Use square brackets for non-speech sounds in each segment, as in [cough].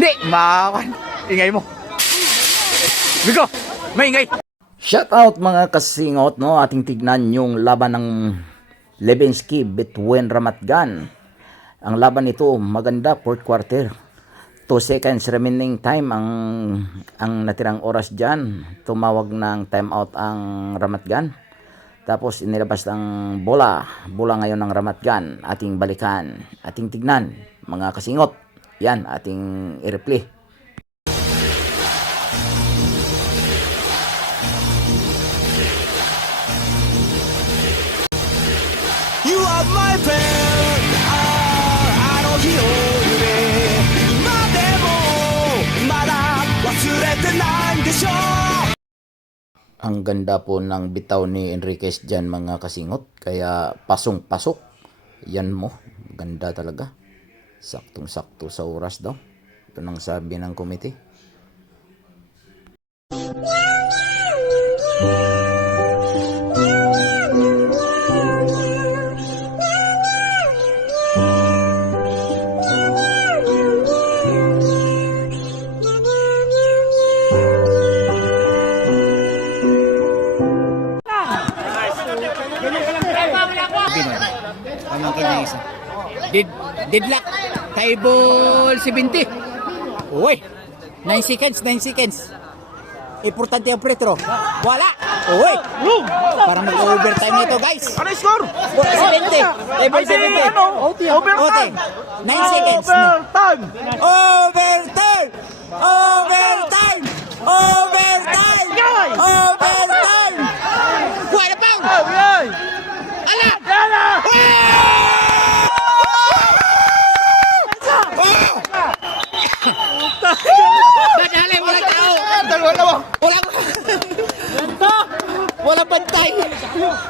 makan. Ingay mo. Bigo, maingay. Shout out mga kasingot, no? Ating tignan yung laban ng Levinsky between Ramatgan. Ang laban nito maganda, fourth quarter. 2 seconds remaining time ang ang natirang oras diyan. Tumawag ng timeout ang Ramatgan. Tapos inilabas ng bola. Bola ngayon ng Ramatgan. Ating balikan. Ating tignan. Mga kasingot. Yan, ating i-replay. You are my friend ああの日の夢今でもまだ忘れてないんでしょ Ang ganda po ng bitaw ni Enriquez dyan mga kasingot. Kaya pasong-pasok. Yan mo. Ganda talaga. Saktong-sakto sa oras daw. Ito nang sabi ng komite. Pamangkin na isa. Did, didlock. Table 70. Uy. 9 seconds, 9 seconds. Importante ang pretro. Wala. Uy. Para mag-overtime nito, guys. Ano score? 70. Table 70. OT. Okay. 9 seconds. No. Overtime! Overtime! Overtime! Overtime! Overtime! Wala pa! Yay! Ala! Yana! Badali, wala tao! Dalawa dalawa! Wala Wala bantay!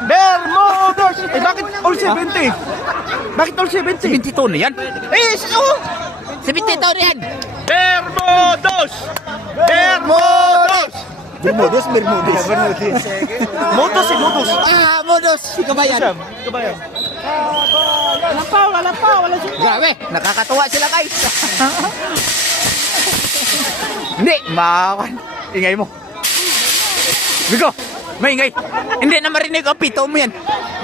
Bermudos! Eh bakit all 70? Bakit all 70? 72 na yan? Eh, oh! 70 taon na yan! Bermudos! Bermudos! Bermudos, Bermudos. Modos eh, modos. Ah, modus! Kabayan! Kabayan. Grabe, nakakatuwa sila guys. [laughs] Hindi, makan. Ingay mo. Bigo, maingay. Hindi na marinig ang pito mo yan.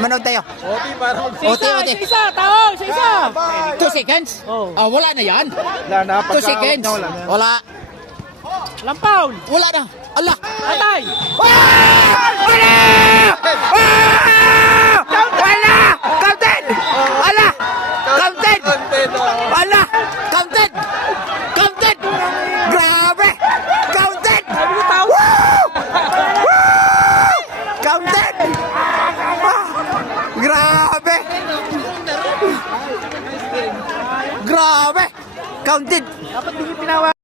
Manood tayo. Oti para mag... Ote, ote. Isa, tao, sa isa. Two seconds? Ah, wala na yan. Wala na. Two seconds. Wala na. Wala. Lampaw. Wala na. Allah. Atay. Ah! Wala! Ah! Wala! Captain! Ala! Captain! Ala! Captain! Captain! Grabe! Captain! Woo! Woo! Captain! Ah! Grabe! Grabe! Counted! Dapat di pinawa.